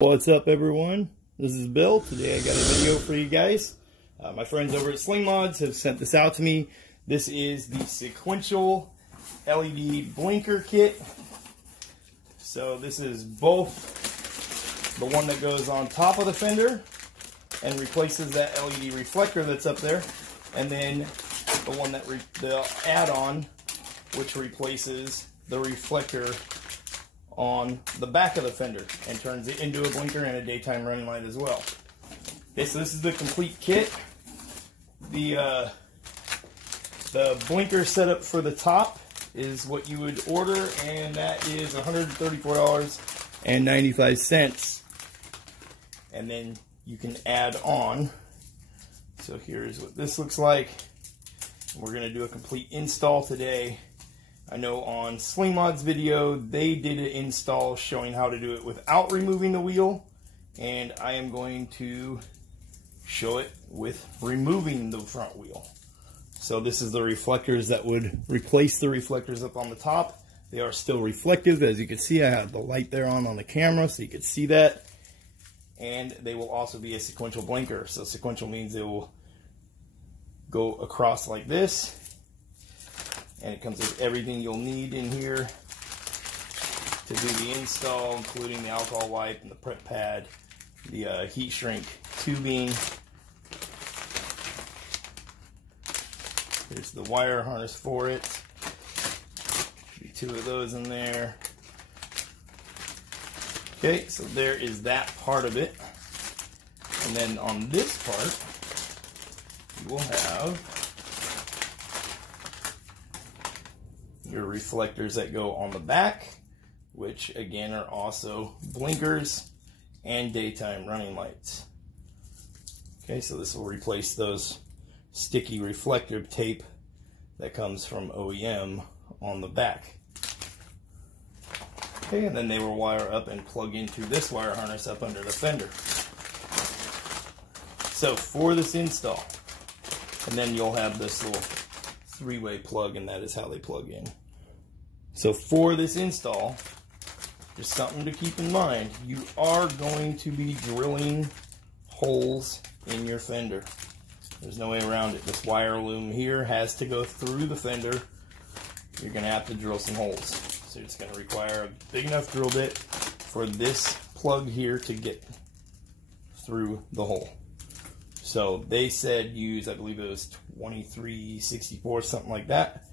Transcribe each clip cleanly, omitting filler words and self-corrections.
What's up, everyone? This is Bill. Today I got a video for you guys. My friends over at slingmods have sent this out to me. This is the Sequential LED Blinker Kit. So this is both the one that goes on top of the fender and replaces that LED reflector that's up there, and then the one that the add-on, which replaces the reflector on the back of the fender and turns it into a blinker and a daytime running light as well. Okay, so this is the complete kit. The blinker setup for the top is what you would order, and that is $134.95. And then you can add on. So here's what this looks like. We're going to do a complete install today. I know on slingmods video they did an install showing how to do it without removing the wheel, and I am going to show it with removing the front wheel. So this is the reflectors that would replace the reflectors up on the top. They are still reflective, as you can see. I have the light there on the camera so you can see that, and they will also be a sequential blinker. So sequential means they will go across like this. And it comes with everything you'll need in here to do the install, including the alcohol wipe and the prep pad, the heat shrink tubing. Here's the wire harness for it. Should be 2 of those in there. Okay, so there is that part of it. And then on this part, you will have your reflectors that go on the back, which again are also blinkers and daytime running lights. Okay, so this will replace those sticky reflector tape that comes from OEM on the back. Okay, and then they will wire up and plug into this wire harness up under the fender. So for this install, and then you'll have this little 3-way plug, and that is how they plug in. So for this install, just something to keep in mind, you are going to be drilling holes in your fender. There's no way around it. This wire loom here has to go through the fender. You're going to have to drill some holes. So it's going to require a big enough drill bit for this plug here to get through the hole. So they said use, I believe it was 2364, something like that.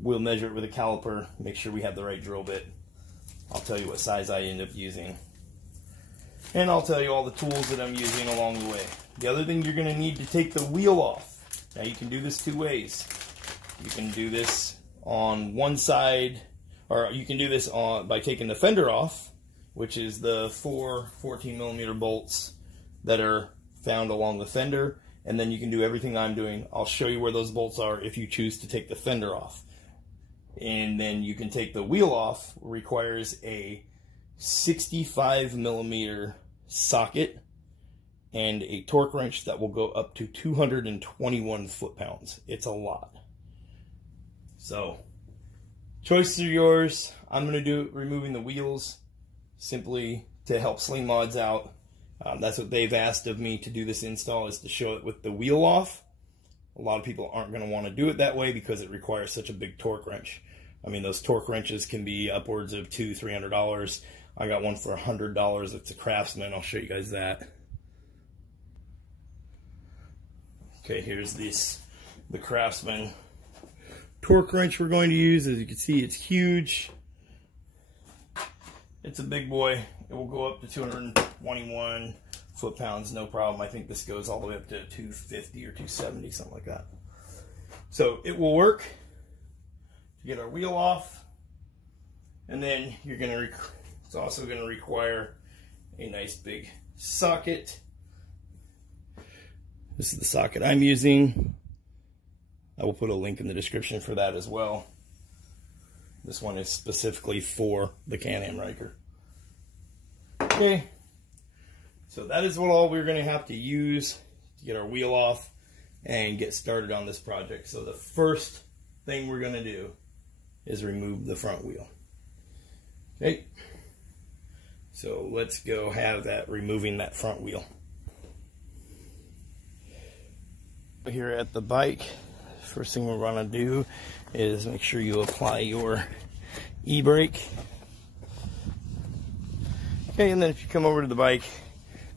We'll measure it with a caliper, make sure we have the right drill bit. I'll tell you what size I end up using. And I'll tell you all the tools that I'm using along the way. The other thing, you're going to need to take the wheel off. Now you can do this 2 ways. You can do this on one side, or you can do this by taking the fender off, which is the 4 14mm bolts that are found along the fender, and then you can do everything I'm doing. I'll show you where those bolts are if you choose to take the fender off. And then you can take the wheel off. It requires a 65mm socket and a torque wrench that will go up to 221 foot-pounds. It's a lot. So choices are yours. I'm going to do removing the wheels simply to help slingmods out. That's what they've asked of me to do this install, is to show it with the wheel off. A lot of people aren't going to want to do it that way because it requires such a big torque wrench. I mean, those torque wrenches can be upwards of $200–300. I got one for $100. It's a Craftsman. I'll show you guys that. Okay, here's the Craftsman torque wrench we're going to use. As you can see, it's huge. It's a big boy. It will go up to 221 foot-pounds, no problem. I think this goes all the way up to 250 or 270, something like that. So it will work to get our wheel off. And then it's also going to require a nice big socket. This is the socket I'm using. I will put a link in the description for that as well. This one is specifically for the Can-Am Ryker. Okay, so that is what all we're going to have to use to get our wheel off and get started on this project. So the first thing we're going to do is remove the front wheel. Okay, So let's go have that removing that front wheel. Here at the bike, first thing we're going to do is make sure you apply your e-brake. Okay, and then if you come over to the bike,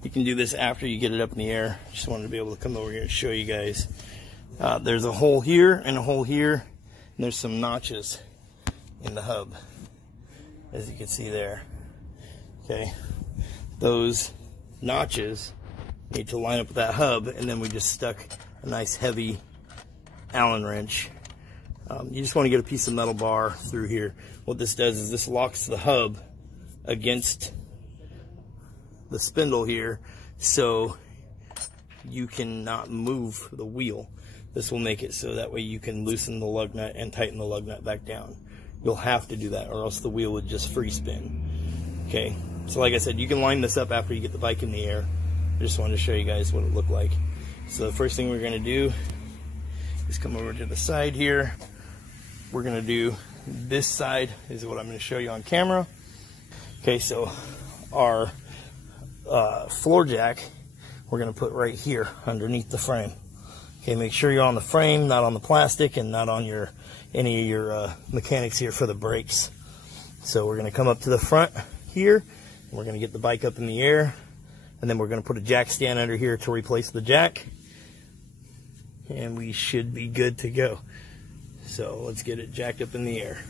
you can do this after you get it up in the air. Just wanted to be able to come over here and show you guys. There's a hole here and a hole here, and there's some notches in the hub, as you can see there. Okay, those notches need to line up with that hub, and then we just stuck a nice heavy Allen wrench. You just want to get a piece of metal bar through here. What this does is this locks the hub against the spindle here, so you cannot move the wheel. This will make it so that way you can loosen the lug nut and tighten the lug nut back down. You'll have to do that, or else the wheel would just free spin. Okay, so like I said, you can line this up after you get the bike in the air. I just wanted to show you guys what it looked like. So the first thing we're going to do is come over to the side here. We're going to do this side is what I'm going to show you on camera. Okay, so our floor jack we're going to put right here underneath the frame. Okay, make sure you're on the frame, not on the plastic, and not on your any of your mechanics here for the brakes. So we're going to come up to the front here, and we're going to get the bike up in the air, and then we're going to put a jack stand under here to replace the jack, and we should be good to go. So let's get it jacked up in the air.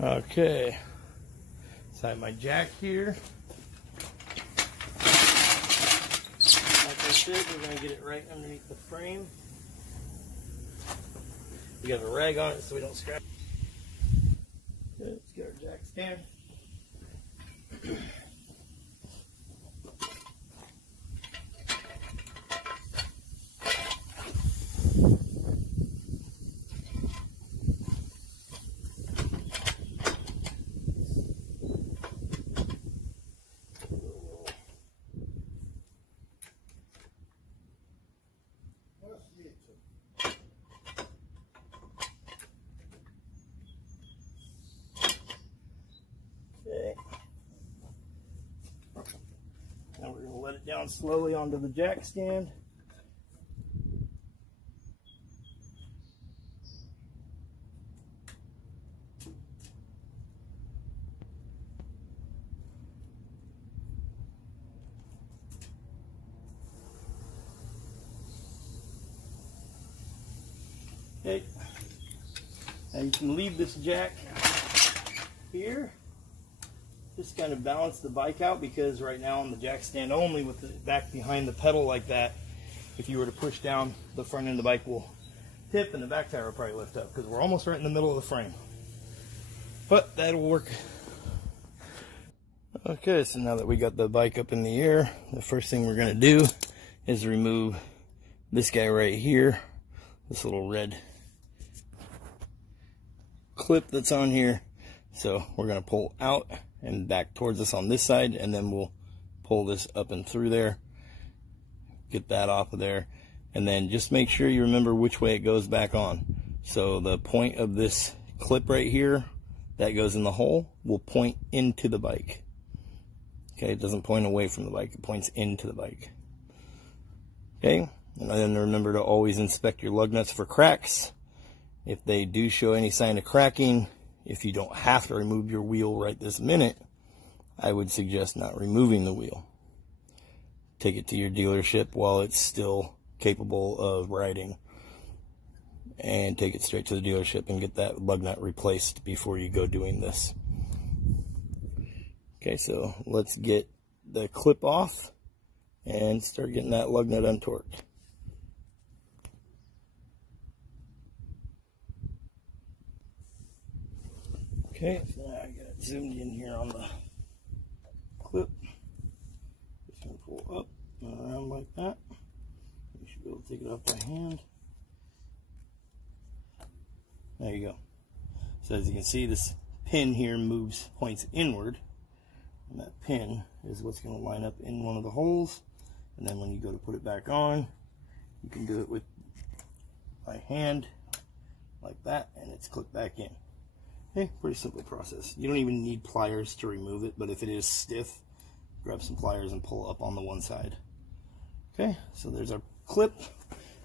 Okay, so I have my jack here. Like I said, we're going to get it right underneath the frame. We got a rag on it so we don't scratch. Okay, let's get our jack stand. Now we're going to let it down slowly onto the jack stand. Okay, now you can leave this jack here. Just kind of balance the bike out, because right now on the jack stand only, with the back behind the pedal like that, if you were to push down, the front end of the bike will tip and the back tire will probably lift up, because we're almost right in the middle of the frame. But that'll work. Okay, so now that we got the bike up in the air, the first thing we're going to do is remove this guy right here, this little red clip that's on here. So we're going to pull out and back towards us on this side, and then we'll pull this up and through there, get that off of there, and then just make sure you remember which way it goes back on. So the point of this clip right here that goes in the hole will point into the bike. Okay, it doesn't point away from the bike, it points into the bike. Okay, and then remember to always inspect your lug nuts for cracks. If they do show any sign of cracking, if you don't have to remove your wheel right this minute, I would suggest not removing the wheel. Take it to your dealership while it's still capable of riding, and take it straight to the dealership and get that lug nut replaced before you go doing this. Okay, so let's get the clip off and start getting that lug nut untorqued. Okay, so now I got it zoomed in here on the clip. Just gonna pull up and around like that. You should be able to take it off by hand. There you go. So as you can see, this pin here points inward, and that pin is what's going to line up in one of the holes. And then when you go to put it back on, you can do it by hand like that, and it's clipped back in. Okay, pretty simple process. You don't even need pliers to remove it, but if it is stiff, grab some pliers and pull up on the one side. Okay, so there's our clip.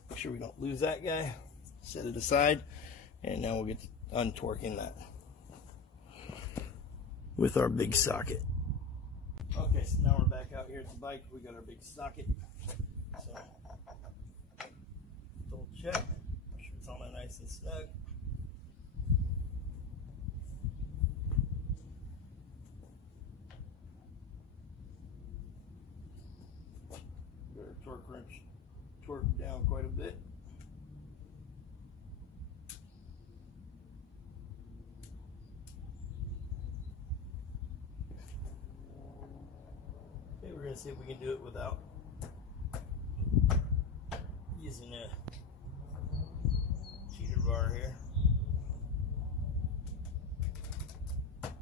Make sure we don't lose that guy. Set it aside, and now we'll get to untorquing that with our big socket. Okay, so now we're back out here at the bike. We got our big socket. So, double check. Make sure it's on there nice and snug. Got our torque wrench torqued down quite a bit. Okay, we're going to see if we can do it without using a cheater bar here.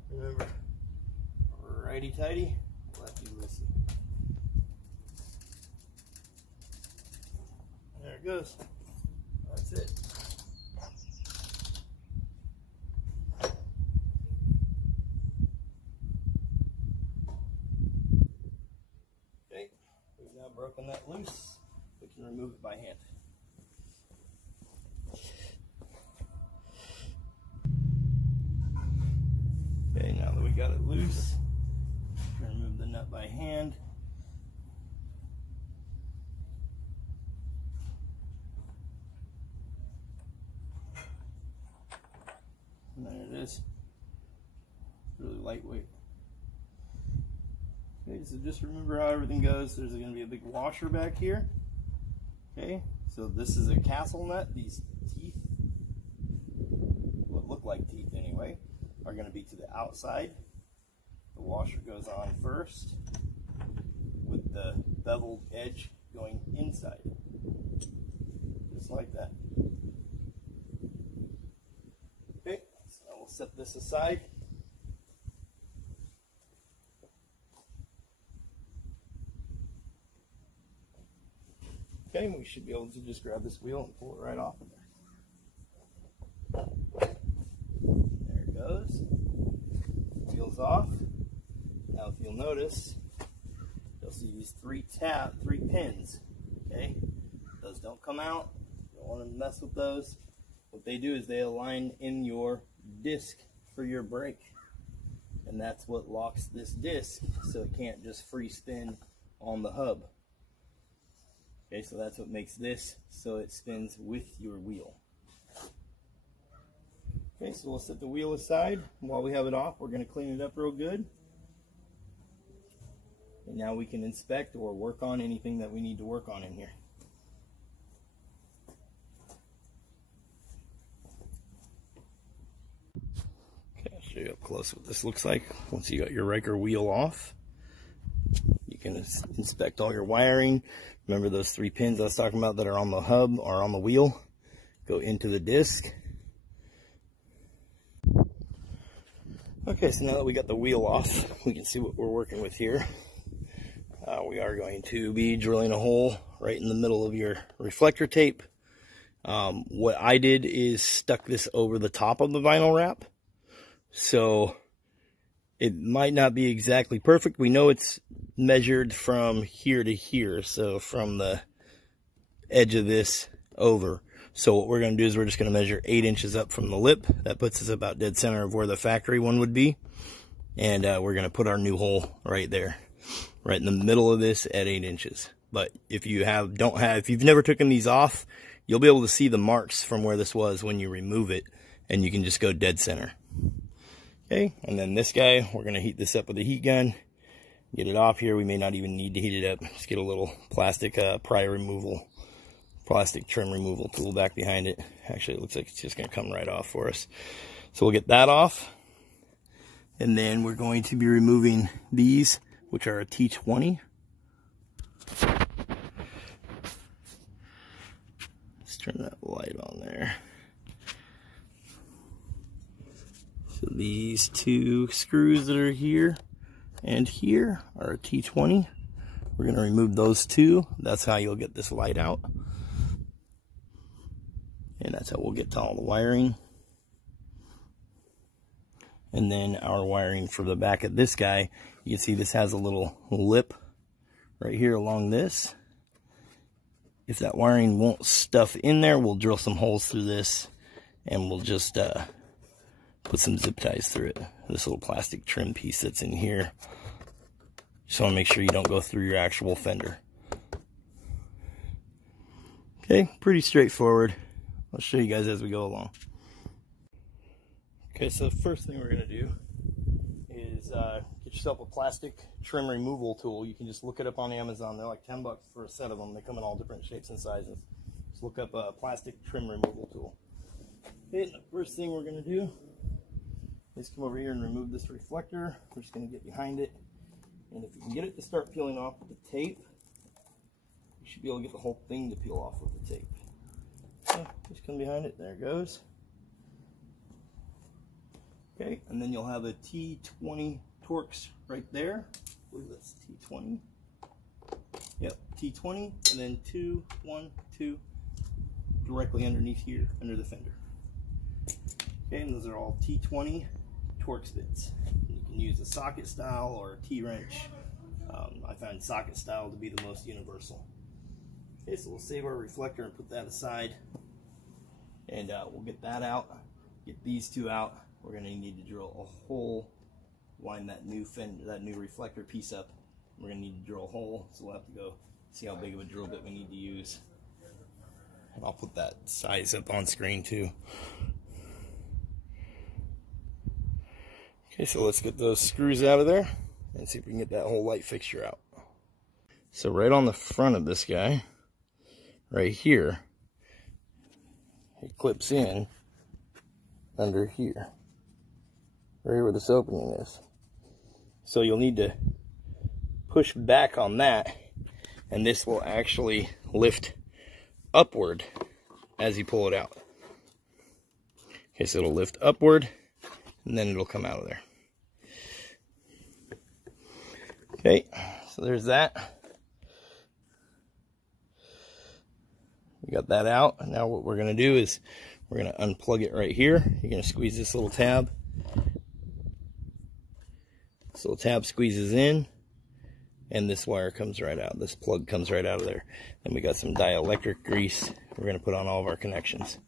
Remember, righty tighty, lefty loosey. There it goes. That's it. Okay, we've now broken that loose. We can remove it by hand. Okay, now that we got it loose, remove the nut by hand. And there it is. Really lightweight. Okay, so just remember how everything goes. There's going to be a big washer back here. Okay, so this is a castle nut. These teeth, what look like teeth anyway, are going to be to the outside. The washer goes on first with the beveled edge going inside. Just like that. Okay, so we'll set this aside. Okay, we should be able to just grab this wheel and pull it right off of there. There it goes. Wheel's off. Now if you'll notice, you'll see these three pins. Okay? Those don't come out. You don't want to mess with those. What they do is they align in your disc for your brake. And that's what locks this disc so it can't just free spin on the hub. Okay, so that's what makes this so it spins with your wheel. Okay, so we'll set the wheel aside. While we have it off, we're going to clean it up real good. And now we can inspect or work on anything that we need to work on in here. Okay, I'll show you up close what this looks like. Once you got your Ryker wheel off, you can inspect all your wiring. Remember those three pins I was talking about that are on the hub or on the wheel? Go into the disc. Okay, so now that we got the wheel off, we can see what we're working with here. We are going to be drilling a hole right in the middle of your reflector tape. What I did is stuck this over the top of the vinyl wrap. So it might not be exactly perfect. We know it's measured from here to here, so from the edge of this over. So what we're going to do is we're just going to measure 8 inches up from the lip. That puts us about dead center of where the factory one would be. And we're going to put our new hole right there, right in the middle of this at 8 inches. But if you if you've never taken these off, you'll be able to see the marks from where this was when you remove it, and you can just go dead center. Okay, and then this guy, we're going to heat this up with a heat gun. Get it off here. We may not even need to heat it up. Just get a little plastic plastic trim removal tool back behind it. Actually, it looks like it's just going to come right off for us. So we'll get that off. And then we're going to be removing these, which are a T20. Let's turn that light on there. So these two screws that are here and here are a T20. We're going to remove those two. That's how you'll get this light out. And that's how we'll get to all the wiring. And then our wiring for the back of this guy, you can see this has a little lip right here along this. If that wiring won't stuff in there, we'll drill some holes through this, and we'll just put some zip ties through it. This little plastic trim piece that's in here. Just want to make sure you don't go through your actual fender. Okay, pretty straightforward. I'll show you guys as we go along. Okay, so the first thing we're going to do is get yourself a plastic trim removal tool. You can just look it up on Amazon. They're like 10 bucks for a set of them. They come in all different shapes and sizes. Just look up a plastic trim removal tool. Okay, the first thing we're going to do is come over here and remove this reflector. We're just going to get behind it. And if you can get it to start peeling off with the tape, you should be able to get the whole thing to peel off with the tape. So just come behind it. There it goes. Okay, and then you'll have a T20 Torx right there. I believe that's T20. Yep, T20, and then 2, 1, 2 directly underneath here, under the fender. Okay, and those are all T20 Torx bits. You can use a socket style or a T-wrench. I find socket style to be the most universal. Okay, so we'll save our reflector and put that aside. And we'll get that out, get these two out. We're going to need to drill a hole, line that new fender, that new reflector piece up. We're going to need to drill a hole, so we'll have to go see how big of a drill bit we need to use. And I'll put that size up on screen too. Okay, so let's get those screws out of there and see if we can get that whole light fixture out. So right on the front of this guy, right here, it clips in under here, right where this opening is. So you'll need to push back on that, and this will actually lift upward as you pull it out. Okay, so it'll lift upward, and then it'll come out of there. Okay, so there's that. We got that out. Now what we're going to do is we're going to unplug it right here. You're going to squeeze this little tab. This little tab squeezes in, and this wire comes right out. This plug comes right out of there. Then we got some dielectric grease we're going to put on all of our connections.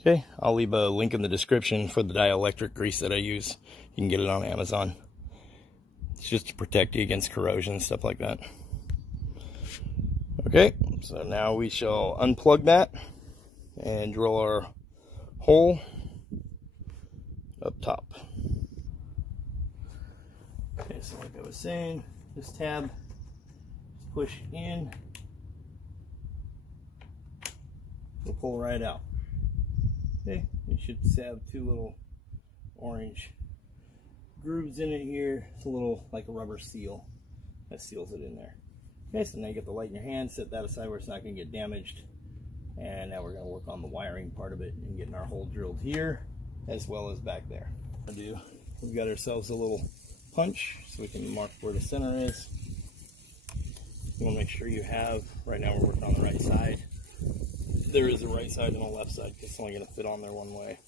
Okay, I'll leave a link in the description for the dielectric grease that I use. You can get it on Amazon. It's just to protect you against corrosion and stuff like that. Okay, so now we shall unplug that and drill our hole up top. Okay, so like I was saying, this tab, just push in, it'll pull right out. Okay, you should have two little orange grooves in it here. It's a little like a rubber seal that seals it in there. Okay, so now you get the light in your hand, set that aside where it's not going to get damaged. And now we're going to work on the wiring part of it and getting our hole drilled here as well as back there. We've got ourselves a little punch so we can mark where the center is. You want to make sure you have, right now we're working on the right side. There is a right side and a left side because it's only going to fit on there one way.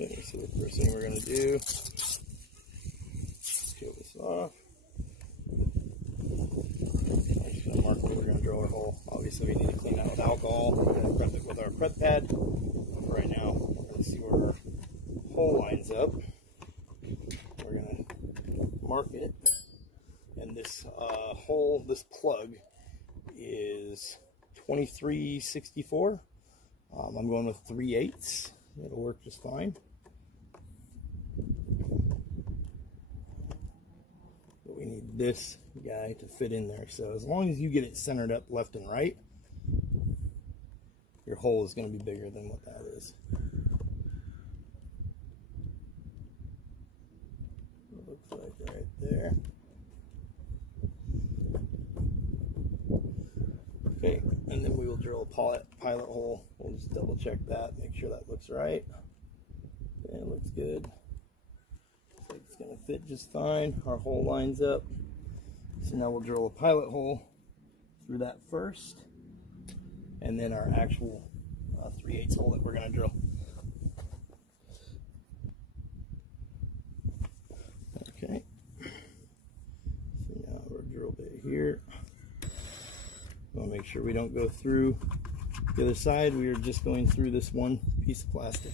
Okay, so the first thing we're going to do is peel this off. I'm just going to mark where we're going to drill our hole. Obviously we need to clean that with alcohol. We're going to prep it with our prep pad. Right now we're going to see where our hole lines up. We're going to mark it. And this hole, this plug is 2364. I'm going with 3/8. It'll work just fine. But we need this guy to fit in there. So as long as you get it centered up left and right, your hole is going to be bigger than what that is. It looks like right there. Okay, and then we will drill a pilot hole. We'll just double check that, make sure that looks right. Okay, it looks good. Looks like it's going to fit just fine. Our hole lines up. So now we'll drill a pilot hole through that first, and then our actual 3/8 hole that we're going to drill. Make sure we don't go through the other side. We are just going through this one piece of plastic.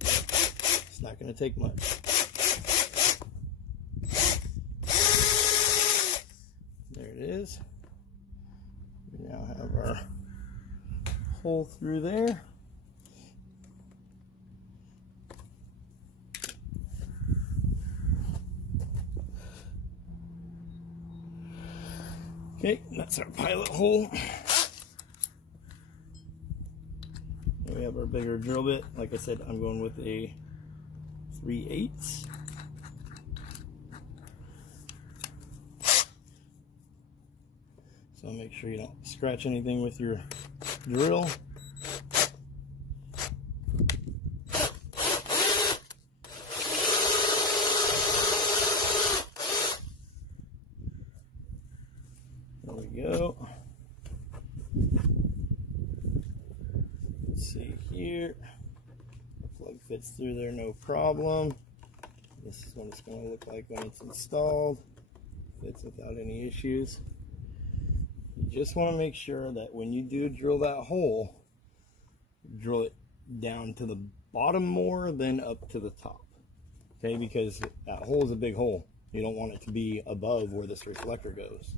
It's not going to take much. There it is. We now have our hole through there. Okay, that's our pilot hole. And we have our bigger drill bit. Like I said, I'm going with a 3/8. So make sure you don't scratch anything with your drill. There we go. Let's see here. The plug fits through there, no problem. This is what it's going to look like when it's installed. Fits without any issues. You just want to make sure that when you do drill that hole, drill it down to the bottom more than up to the top. Okay, because that hole is a big hole. You don't want it to be above where this reflector goes.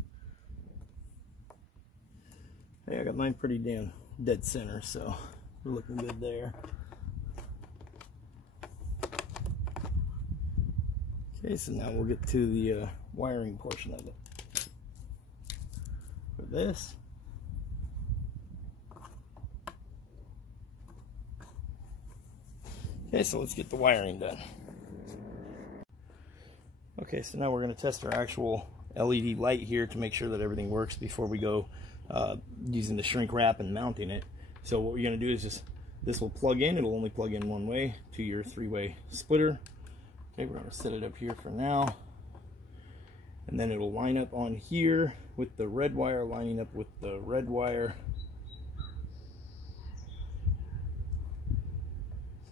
Hey, I got mine pretty damn dead center, so we're looking good there. Okay, so now we'll get to the wiring portion of it. For this, okay, so let's get the wiring done. Okay, so now we're going to test our actual LED light here to make sure that everything works before we go using the shrink wrap and mounting it. So what we're going to do is just, this will plug in, it'll only plug in one way to your 3-way splitter. Okay, we're going to set it up here for now. And then it'll line up on here with the red wire lining up with the red wire.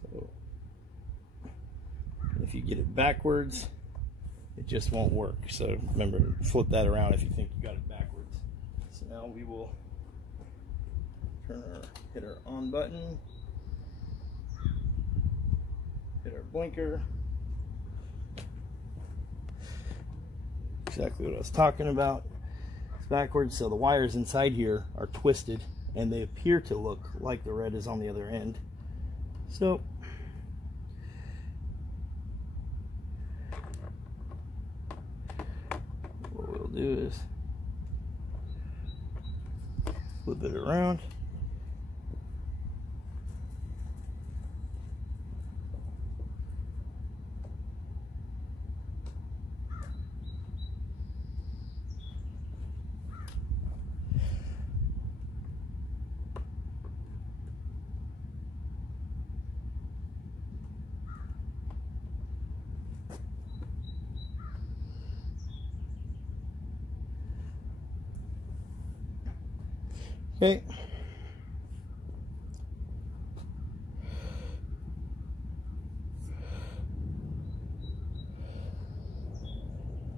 So if you get it backwards, it just won't work. So remember, flip that around if you think you got it backwards. So now we will hit our on button, hit our blinker. Exactly what I was talking about. It's backwards, so the wires inside here are twisted and they appear to look like the red is on the other end. So what we'll do is flip it around. Okay.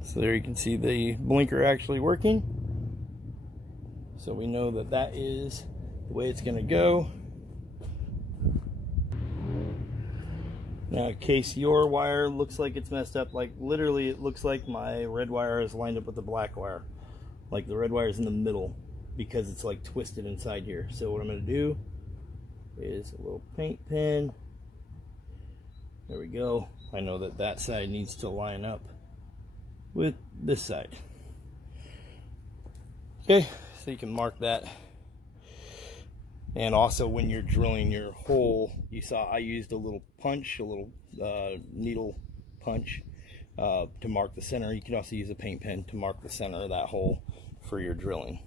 So there you can see the blinker actually working. So we know that that is the way it's going to go. Now, in case your wire looks like it's messed up, like literally it looks like my red wire is lined up with the black wire. Like the red wire is in the middle, because it's like twisted inside here. So what I'm going to do is a little paint pen. There we go. I know that that side needs to line up with this side. Okay, so you can mark that. And also when you're drilling your hole, you saw I used a little punch, a little needle punch to mark the center. You can also use a paint pen to mark the center of that hole for your drilling.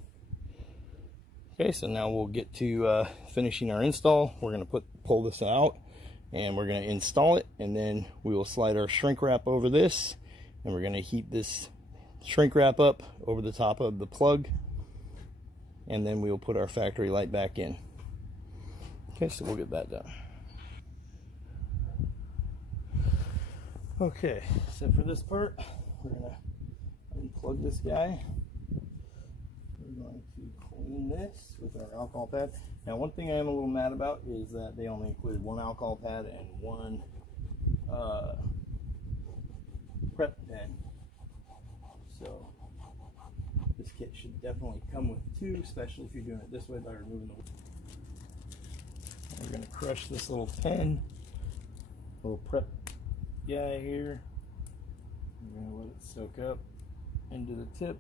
Okay, so now we'll get to finishing our install. We're going to pull this out and we're going to install it, and then we will slide our shrink wrap over this, and we're going to heat this shrink wrap up over the top of the plug, and then we will put our factory light back in. Okay, so we'll get that done. Okay, so for this part, we're going to unplug this guy. We're going to clean this with our alcohol pad. Now, one thing I am a little mad about is that they only included one alcohol pad and one prep pen. So this kit should definitely come with two, especially if you're doing it this way by removing the. We're going to crush this little pen, little prep guy here. We're going to let it soak up into the tip.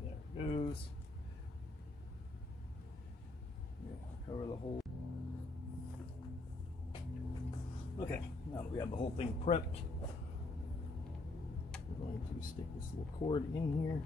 There it goes. Cover the whole. Okay, now that we have the whole thing prepped, we're going to stick this little cord in here.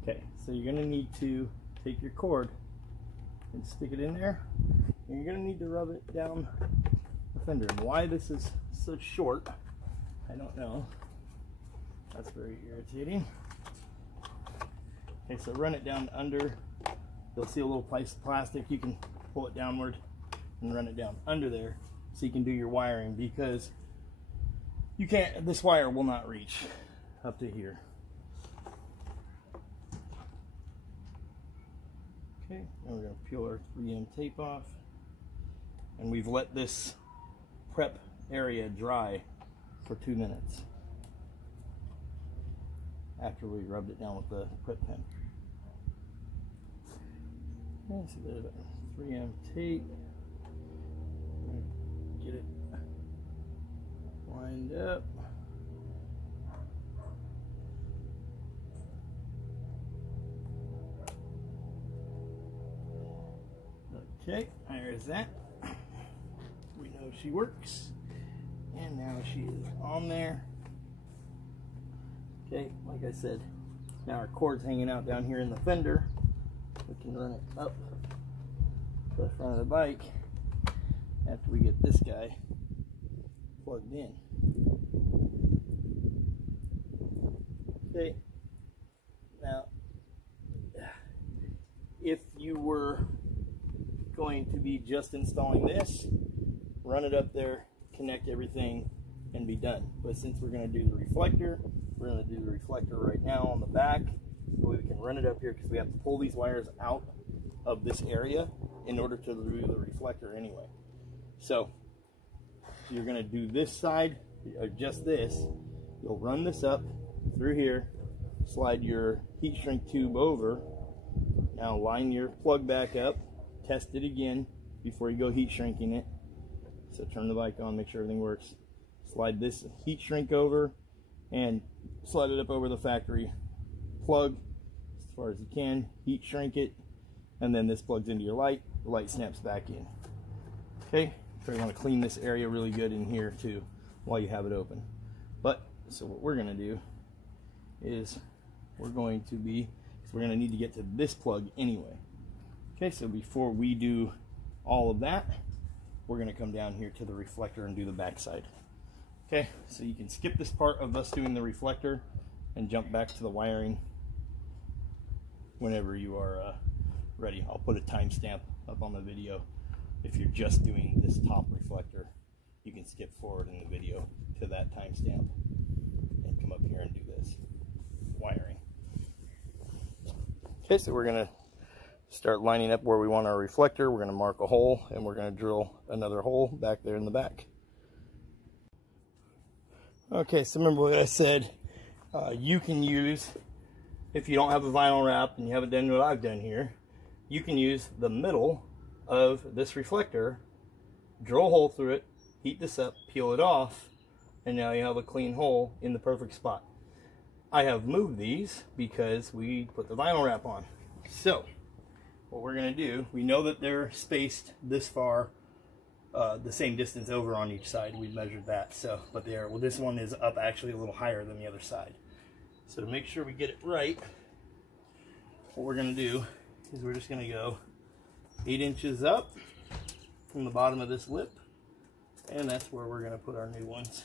Okay, so you're going to need to take your cord and stick it in there, and you're going to need to rub it down the fender. And why this is so short, I don't know. That's very irritating. Okay, so run it down under. You'll see a little piece of plastic. You can pull it downward and run it down under there so you can do your wiring, because you can't, this wire will not reach up to here. Okay, now we're going to peel our 3M tape off, and we've let this prep area dry for 2 minutes after we rubbed it down with the prep pen. Okay, so there's a 3M tape. Get it lined up. Okay, there's that. We know she works. And now she is on there. Okay, like I said, now our cord's hanging out down here in the fender. We can run it up to the front of the bike after we get this guy plugged in. Okay, now if you were going to be just installing this, run it up there, connect everything, and be done. But since we're going to do the reflector, we're going to do the reflector right now on the back, so we can run it up here, because we have to pull these wires out of this area in order to do the reflector anyway. So you're going to do this side, or just this. You'll run this up through here, slide your heat shrink tube over. Now line your plug back up, test it again before you go heat shrinking it. So turn the bike on, make sure everything works. Slide this heat shrink over and slide it up over the factory plug as far as you can. Heat shrink it, and then this plugs into your light. The light snaps back in. Okay, so you want to clean this area really good in here too while you have it open. But so what we're going to do is we're going to need to get to this plug anyway. Okay, so before we do all of that, we're going to come down here to the reflector and do the back side. Okay, so you can skip this part of us doing the reflector and jump back to the wiring whenever you are ready. I'll put a timestamp up on the video. If you're just doing this top reflector, you can skip forward in the video to that timestamp and come up here and do this wiring. Okay, so we're going to start lining up where we want our reflector. We're going to mark a hole, and we're going to drill another hole back there in the back. Okay, so remember what I said, you can use, if you don't have a vinyl wrap and you haven't done what I've done here, you can use the middle of this reflector, drill a hole through it, heat this up, peel it off, and now you have a clean hole in the perfect spot. I have moved these because we put the vinyl wrap on. So what we're going to do, we know that they're spaced this far, the same distance over on each side. We measured that. So, but well, this one is up actually a little higher than the other side. So to make sure we get it right, what we're going to do is we're just going to go 8 inches up from the bottom of this lip, and that's where we're going to put our new ones.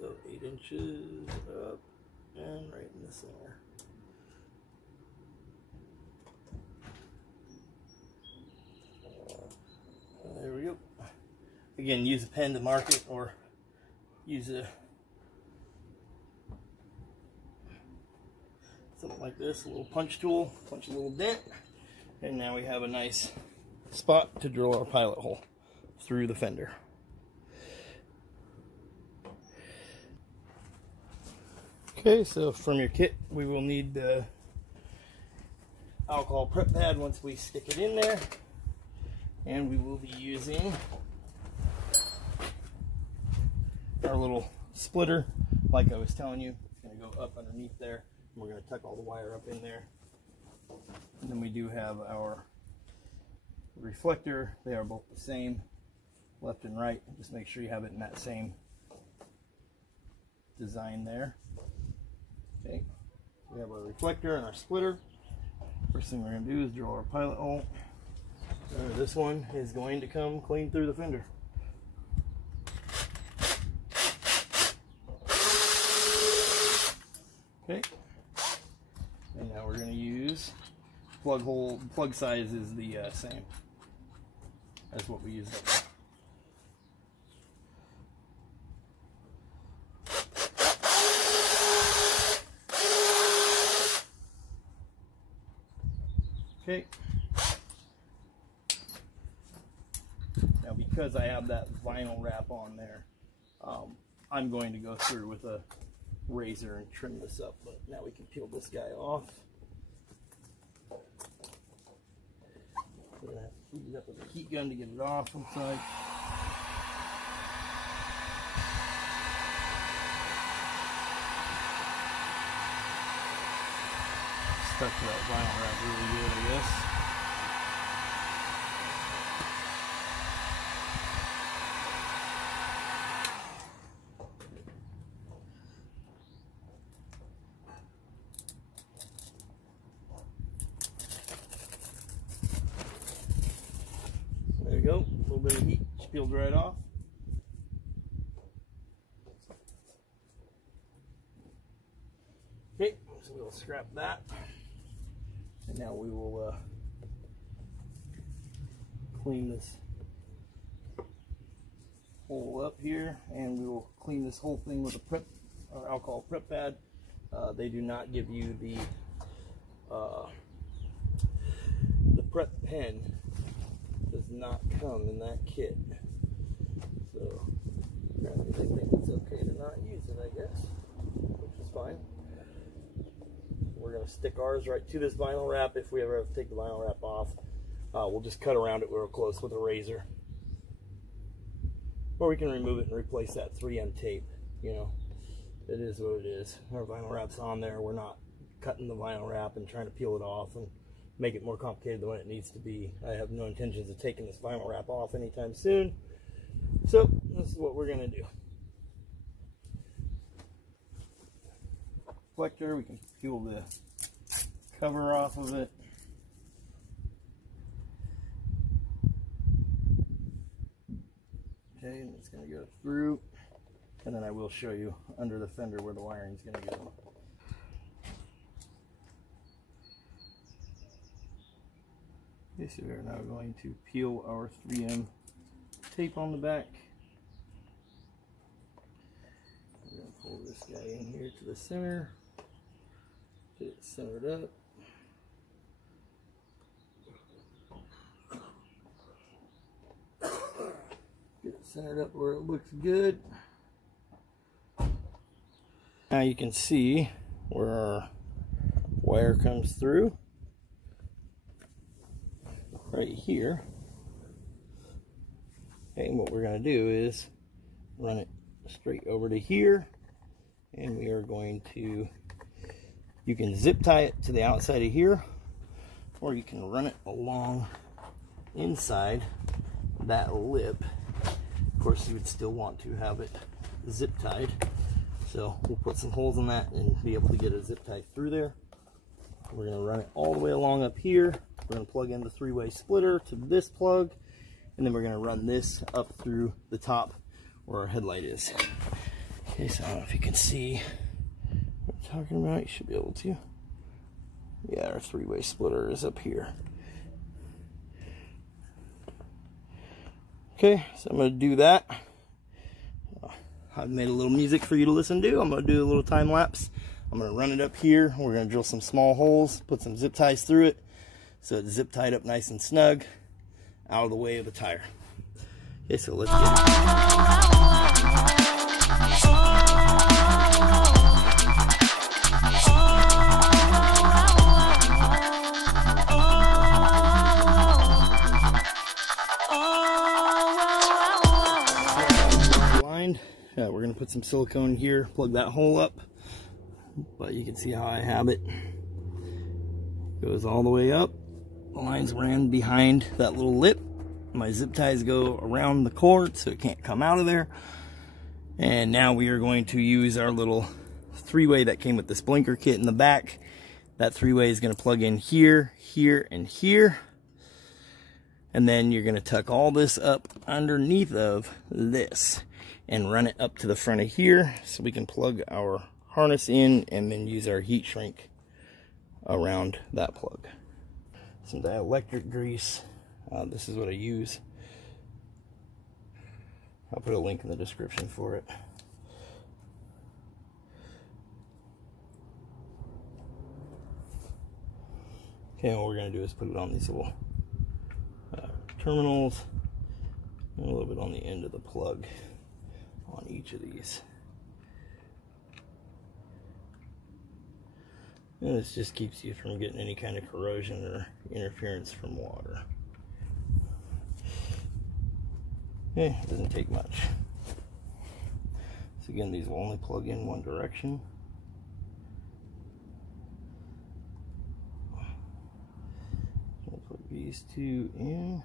So 8 inches up and right in the center. There we go. Again, use a pen to mark it, or use a something like this, a little punch tool, punch a little dent, and now we have a nice spot to drill our pilot hole through the fender. Okay, so from your kit, we will need the alcohol prep pad once we stick it in there, and we will be using our little splitter, like I was telling you. It's going to go up underneath there, and we're going to tuck all the wire up in there. And then we do have our reflector. They are both the same, left and right. Just make sure you have it in that same design there. Okay, we have our reflector and our splitter. First thing we're going to do is drill our pilot hole. This one is going to come clean through the fender. Okay, and now we're going to use plug size is the same as what we used up there. Okay, now because I have that vinyl wrap on there, I'm going to go through with a razor and trim this up, but now we can peel this guy off. We're going to have to heat it up with a heat gun to get it off inside. Stuck to that vinyl wrap really good, I guess. There you go, a little bit of heat, just peeled right off. Okay, so we'll scrap that. And now we will clean this hole up here, and we will clean this whole thing with a alcohol prep pad. They do not give you the prep pen. Does not come in that kit, so apparently they think it's okay to not use it, I guess, which is fine. We're going to stick ours right to this vinyl wrap. If we ever have to take the vinyl wrap off, we'll just cut around it real close with a razor, or we can remove it and replace that 3M tape. You know, it is what it is. Our vinyl wrap's on there. We're not cutting the vinyl wrap and trying to peel it off and make it more complicated than what it needs to be. I have no intentions of taking this vinyl wrap off anytime soon, so this is what we're going to do. Reflector, we can peel the cover off of it. Okay, and it's going to go through, and then I will show you under the fender where the wiring is going to go. Okay, so we're now going to peel our 3M tape on the back. We're going to pull this guy in here to the center, get it centered up. Get it centered up where it looks good. Now you can see where our wire comes through. Right here. Okay, and what we're going to do is run it straight over to here, and we are going to, you can zip tie it to the outside of here, or you can run it along inside that lip. Of course, you would still want to have it zip tied. So we'll put some holes in that and be able to get a zip tie through there. We're going to run it all the way along up here. We're going to plug in the 3-way splitter to this plug, and then we're going to run this up through the top where our headlight is. Okay, so I don't know if you can see what I'm talking about. You should be able to. Yeah, our 3-way splitter is up here. Okay, so I'm going to do that. I've made a little music for you to listen to. I'm going to do a little time lapse. I'm going to run it up here. We're going to drill some small holes, put some zip ties through it so it's zip tied up nice and snug out of the way of the tire. Okay, so let's get it. We're going to put some silicone here, plug that hole up, but you can see how I have it. Goes all the way up. The lines ran behind that little lip. My zip ties go around the cord so it can't come out of there. And now we are going to use our little 3-way that came with this blinker kit in the back. That 3-way is going to plug in here, here, and here. And then you're going to tuck all this up underneath of this and run it up to the front of here so we can plug our harness in and then use our heat shrink around that plug. Some dielectric grease. This is what I use. I'll put a link in the description for it. Okay, what we're going to do is put it on these little terminals and a little bit on the end of the plug on each of these. And this just keeps you from getting any kind of corrosion or interference from water. Okay, it doesn't take much. So again, these will only plug in one direction. I'll put these two in.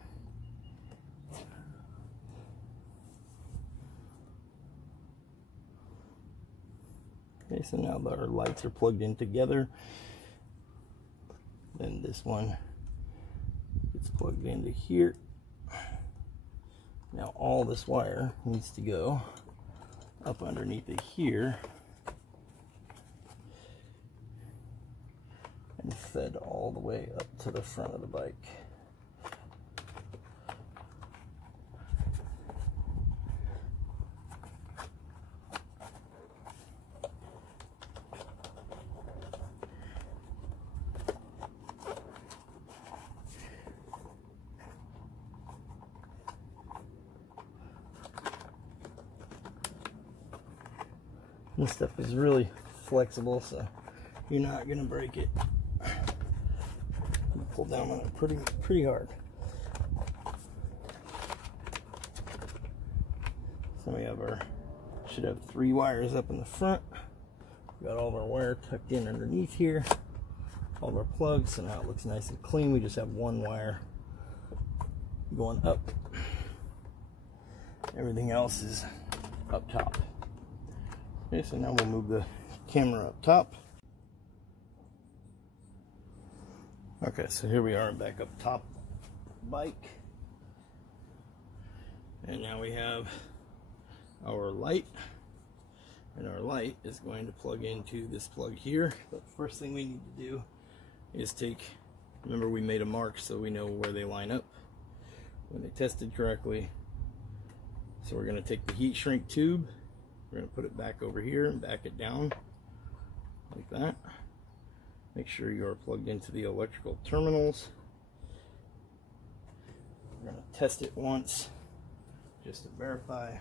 Okay, so now our lights are plugged in together. Then this one gets plugged into here. Now all this wire needs to go up underneath it here and fed all the way up to the front of the bike. This stuff is really flexible, so you're not going to break it. Pull down on it pretty hard. So we have should have 3 wires up in the front. We've got all of our wire tucked in underneath here. All of our plugs, so now it looks nice and clean. We just have 1 wire going up. Everything else is up top. Okay, so now we'll move the camera up top. Okay, so here we are back up top bike. And now we have our light. And our light is going to plug into this plug here. But the first thing we need to do is remember we made a mark so we know where they line up when they tested correctly. So we're going to take the heat shrink tube. We're going to put it back over here and back it down like that. Make sure you are plugged into the electrical terminals. We're going to test it once just to verify.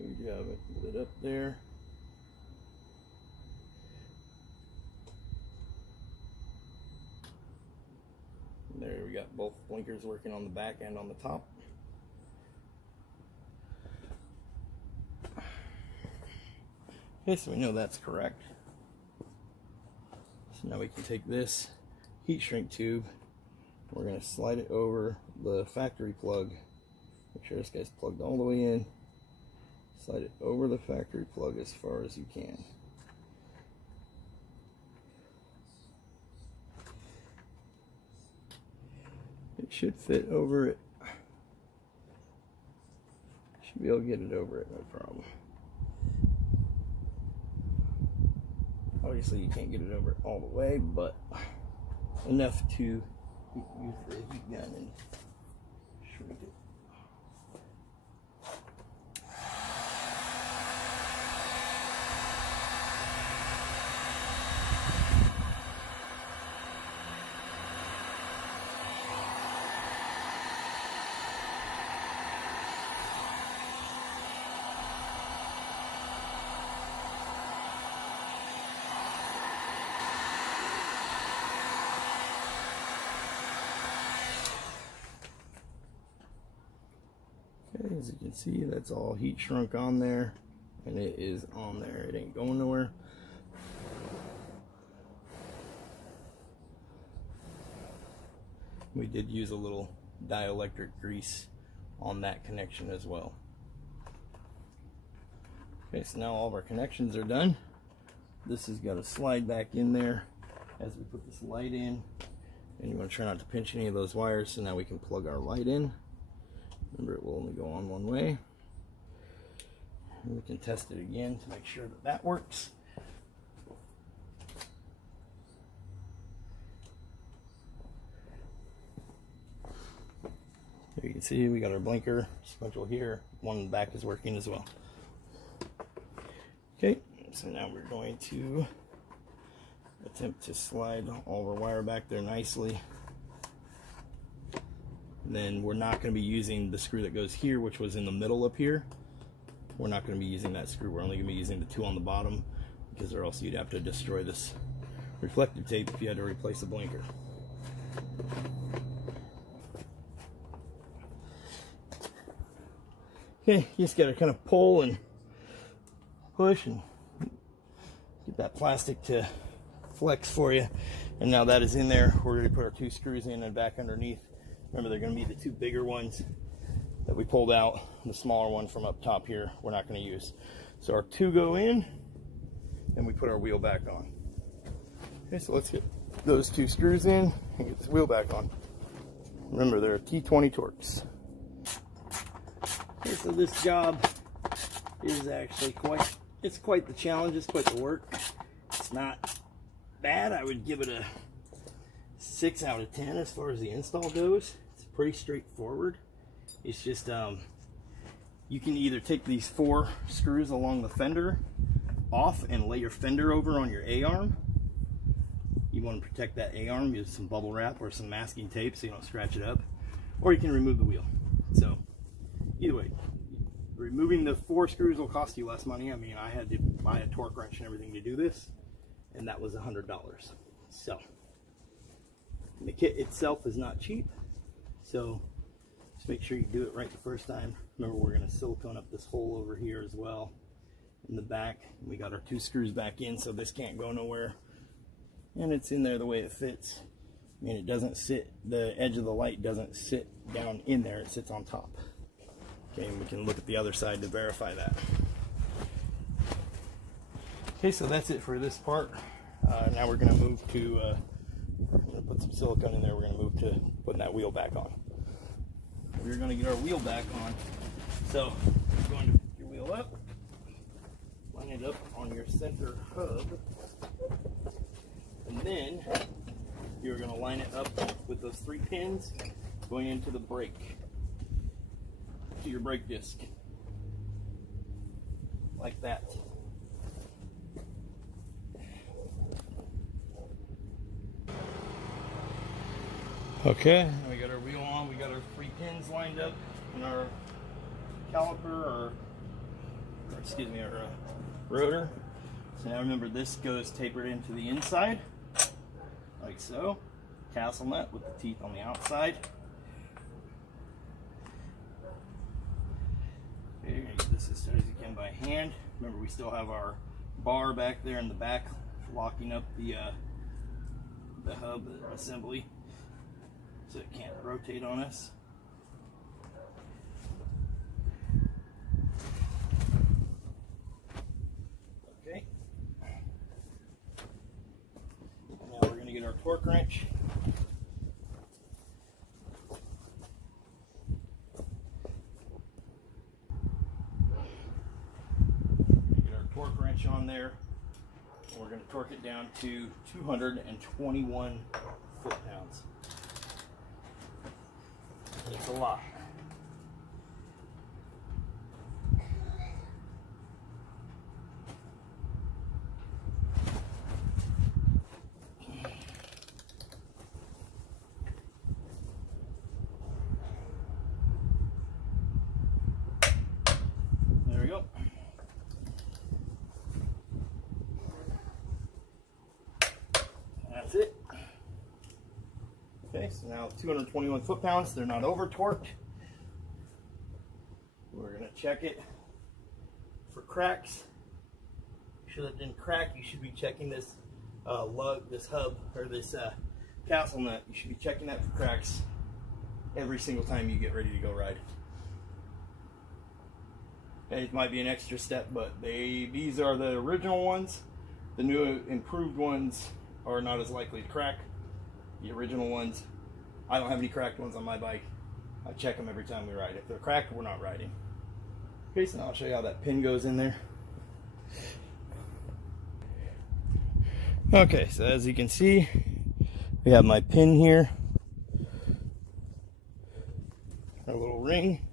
We do have it lit up there. And there we got both blinkers working on the back and on the top. Okay, so we know that's correct. So now we can take this heat shrink tube. We're going to slide it over the factory plug. Make sure this guy's plugged all the way in. Slide it over the factory plug as far as you can. It should fit over it. Should be able to get it over it, no problem. Obviously you can't get it over it all the way, but enough to use for a heat gun and shrink it. As you can see, that's all heat shrunk on there, and it is on there. It ain't going nowhere. We did use a little dielectric grease on that connection as well. Okay, so now all of our connections are done. This has got to slide back in there as we put this light in, and you want to try not to pinch any of those wires. So now we can plug our light in. Remember, it will only go on one way. And we can test it again to make sure that that works. There you can see we got our blinker sequential here. One in the back is working as well. Okay, so now we're going to attempt to slide all of our wire back there nicely. Then we're not going to be using the screw that goes here, which was in the middle up here. We're not going to be using that screw. We're only going to be using the two on the bottom, because or else you'd have to destroy this reflective tape if you had to replace the blinker. Okay, you just got to kind of pull and push and get that plastic to flex for you. And now that is in there, we're going to put our two screws in and back underneath. Remember, they're going to be the two bigger ones that we pulled out. The smaller one from up top here, we're not going to use. So our two go in, and we put our wheel back on. Okay, so let's get those two screws in and get this wheel back on. Remember, they're T20 Torx. Okay, so this job is actually quite the challenge. It's quite the work. It's not bad. I would give it a 6 out of 10 as far as the install goes. It's pretty straightforward. It's just you can either take these 4 screws along the fender off and lay your fender over on your A-arm. You want to protect that A-arm, use some bubble wrap or some masking tape so you don't scratch it up, or you can remove the wheel. So either way, removing the 4 screws will cost you less money. I mean, I had to buy a torque wrench and everything to do this, and that was $100. So the kit itself is not cheap, so just make sure you do it right the first time. Remember, we're going to silicone up this hole over here as well in the back. We got our 2 screws back in, so this can't go nowhere, and it's in there the way it fits. I mean, it doesn't sit, the edge of the light doesn't sit down in there, it sits on top. Okay, and we can look at the other side to verify that. Okay, so that's it for this part. Now we're going to move to I'm going to put some silicone in there. We're going to move to putting that wheel back on. We're going to get our wheel back on. So you're going to pick your wheel up, line it up on your center hub, and then you're going to line it up with those 3 pins going into the brake, to your brake disc, like that. Okay, we got our wheel on, we got our 3 pins lined up in our caliper, or excuse me, our rotor. So now remember, this goes tapered into the inside, like so. Castle nut with the teeth on the outside. Okay, you're gonna get this as soon as you can by hand. Remember, we still have our bar back there in the back locking up the the hub assembly so it can't rotate on us. Okay. Now we're going to get our torque wrench. Get our torque wrench on there. We're going to torque it down to 221 foot-pounds. It's a lot. There we go. That's it. Okay, so now 221 foot-pounds, they're not over torqued. We're going to check it for cracks. Make sure that didn't crack. You should be checking this lug, this hub, or this castle nut. You should be checking that for cracks every single time you get ready to go ride. And it might be an extra step, but these are the original ones. The new improved ones are not as likely to crack. The original ones, I don't have any cracked ones on my bike. I check them every time we ride. If they're cracked, we're not riding. Okay, so now I'll show you how that pin goes in there. Okay, so as you can see, we have my pin here, our little ring.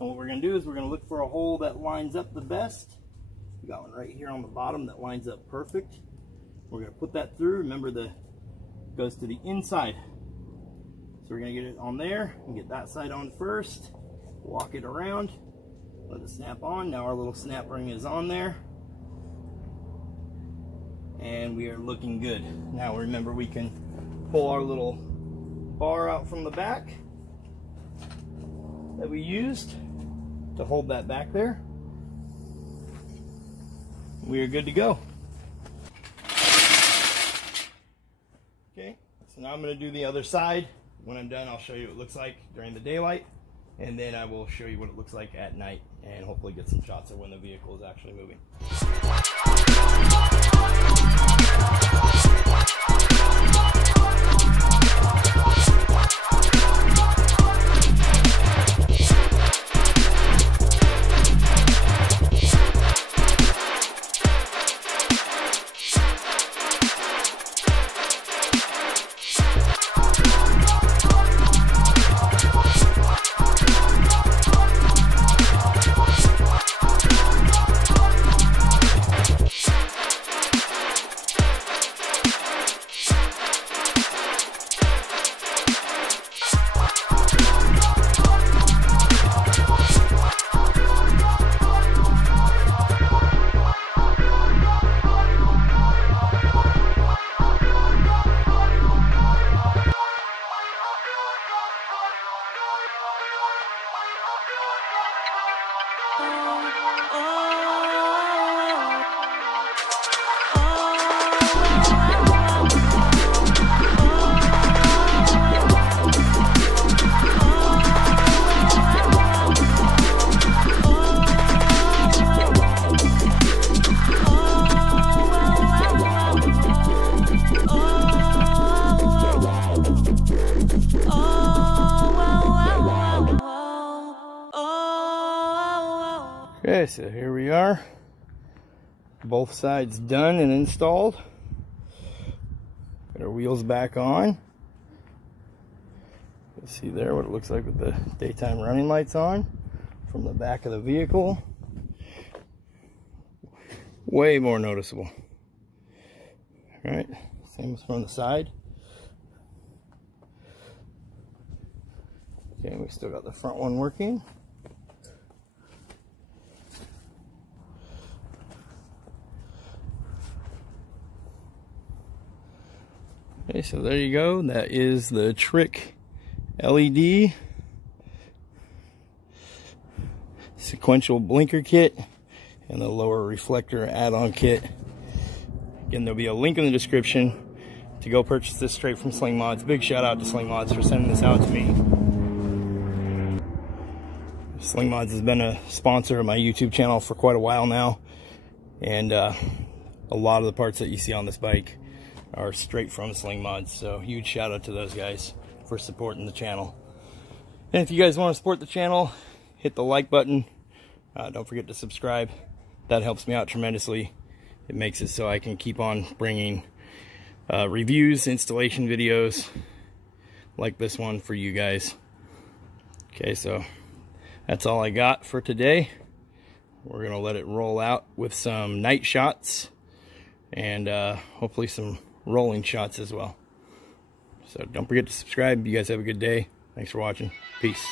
And what we're going to do is we're going to look for a hole that lines up the best. We got one right here on the bottom that lines up perfect. We're going to put that through. Remember, the goes to the inside. So we're going to get it on there and get that side on first. Walk it around. Let it snap on. Now our little snap ring is on there. And we are looking good. Now remember, we can pull our little bar out from the back that we used to hold that back there. We are good to go. Okay, so now I'm going to do the other side. When I'm done, I'll show you what it looks like during the daylight, and then I will show you what it looks like at night, and hopefully get some shots of when the vehicle is actually moving. Okay, so here we are, both sides done and installed. Got our wheels back on. You can see there what it looks like with the daytime running lights on from the back of the vehicle. Way more noticeable. All right, same as from the side. Okay, we still got the front one working. Okay, so there you go. That is the Trick LED Sequential Blinker Kit and the lower reflector add-on kit. Again, there'll be a link in the description to go purchase this straight from Slingmods. Big shout out to Slingmods for sending this out to me. Slingmods has been a sponsor of my YouTube channel for quite a while now, and a lot of the parts that you see on this bike are straight from Slingmods, so huge shout out to those guys for supporting the channel. And if you guys want to support the channel, hit the like button. Don't forget to subscribe. That helps me out tremendously. It makes it so I can keep on bringing reviews, installation videos like this one for you guys. Okay, so that's all I got for today. We're gonna let it roll out with some night shots and hopefully some rolling shots as well. So don't forget to subscribe. You guys have a good day. Thanks for watching. Peace.